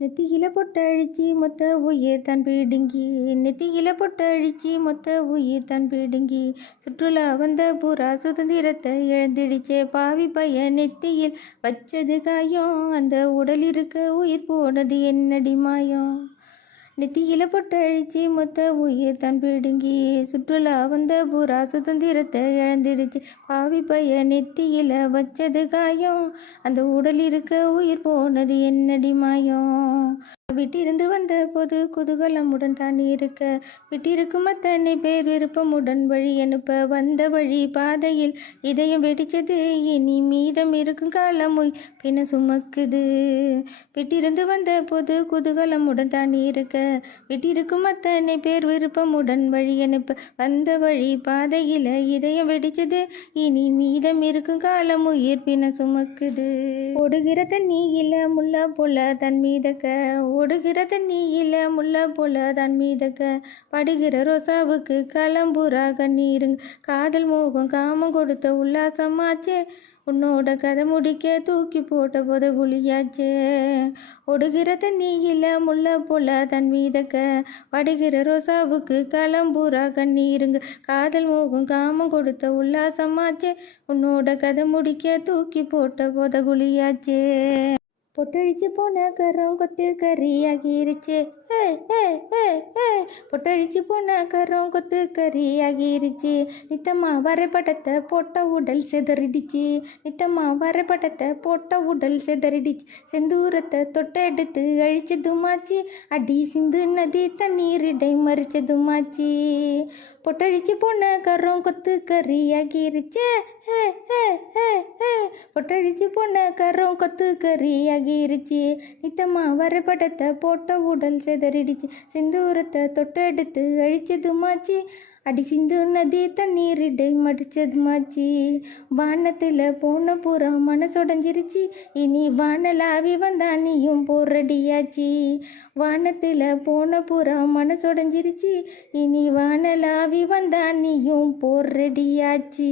நெத்தியில பொட்டழிச்சி மொத்த உயிர் தான் பிடுங்கி, நெத்தியில பொட்டழிச்சி மொத்த உயிர் தான் பிடுங்கி, சுற்றுலா வந்த புறா சுதந்திரத்தை இழந்துடுச்சே பாவி பையன் நெத்தியில் வச்சது காயம், அந்த உடல் இருக்க உயிர் போனது என்னடி மாயம். நெத்தியில பொட்டழிச்சி மொத்த உயிர் தான் பிடுங்கி, சுற்றுலா வந்த புறா சுதந்திரத்தை இழந்துடுச்சு பாவி பையன் நெத்தியில வச்சது காயம், அந்த உடல் இருக்க உயிர் போனது என்னடி மாயம். விட்டிருந்து வந்த போது குதூகலமுடன் தான் இருக்க, விட்டிருக்கும் அத்தனை பேர் விருப்பமுடன் வழி அனுப்ப, வந்த வழி பாதையில் இதயம் வெடிச்சது, இனி மீதம் இருக்கும் காலம் பின சுமக்குது. விட்டிருந்து வந்த போது குதூகலமுடன் தான் இருக்க, விட்டிருக்கும் அத்தனை பேர் விருப்பமுடன் வழி அனுப்ப, வந்த வழி பாதையில் இதயம் வெடிச்சது, இனி மீதம் இருக்கும் காலம் உயிர் பின சுமக்குது. ஓடுகிற தண்ணியில முள்ள போல தன் மீதக்க, ஓடுகிற தண்ணியில முள்ள போல தான் மீதக்க, படுகிற ரோசாவுக்கு களம்புறா கண்ணீருங்க, காதல் மோகம் காமம் கொடுத்த உல்லாசமாச்சே, உன்னோட கதை முடிக்க தூக்கி போட்ட போத குழியாச்சே. ஓடுகிற தண்ணியில முள்ள போல தன் மீதக்க, படுகிற ரோசாவுக்கு களம்புறா கண்ணீருங்க, காதல் மோகம் காமம் கொடுத்த உல்லாசமாச்சே, உன்னோட கதை முடிக்க தூக்கி போட்ட போத குழியாச்சே. பொட்டழிச்சு போன கரம் கொத்து கறியாகிருச்சு, பொட்டழிச்சு போன கரம் கொத்து கறியாகிருச்சு, நித்தம்மா வரைபடத்தை போட்ட உடல் செதறிடுச்சு, நித்தம்மா வரைபடத்தை போட்ட உடல் செதறிடுச்சு, செந்தூரத்தை தொட்ட எடுத்து அழிச்சதுமாச்சு, அடி சிந்து நதி தண்ணீரிடை மறிச்சதுமாச்சு. பொட்டழிச்சு போன கரம் கொத்து கறியாகிருச்சு, பொட்டழிச்சு போன கரம் கொத்து கறியாகிருச்சு, நித்தம்மா வரைபடத்தை போட்ட உடல் செதறிடுச்சு, சிந்தூரத்தை தொட்ட எடுத்து அழிச்சதுமாச்சு, அடி சிந்து நதி தண்ணீரிடை மடிச்சதுமாச்சு. வானத்தில் போன பூரா மனசொடைஞ்சிருச்சு, இனி வானலாவி வந்தா நீயும் போரடியாச்சு, வானத்தில் போன பூரா மனசொடைஞ்சிருச்சு, இனி வானலாவி வந்தா நீயும் போரடியாச்சு.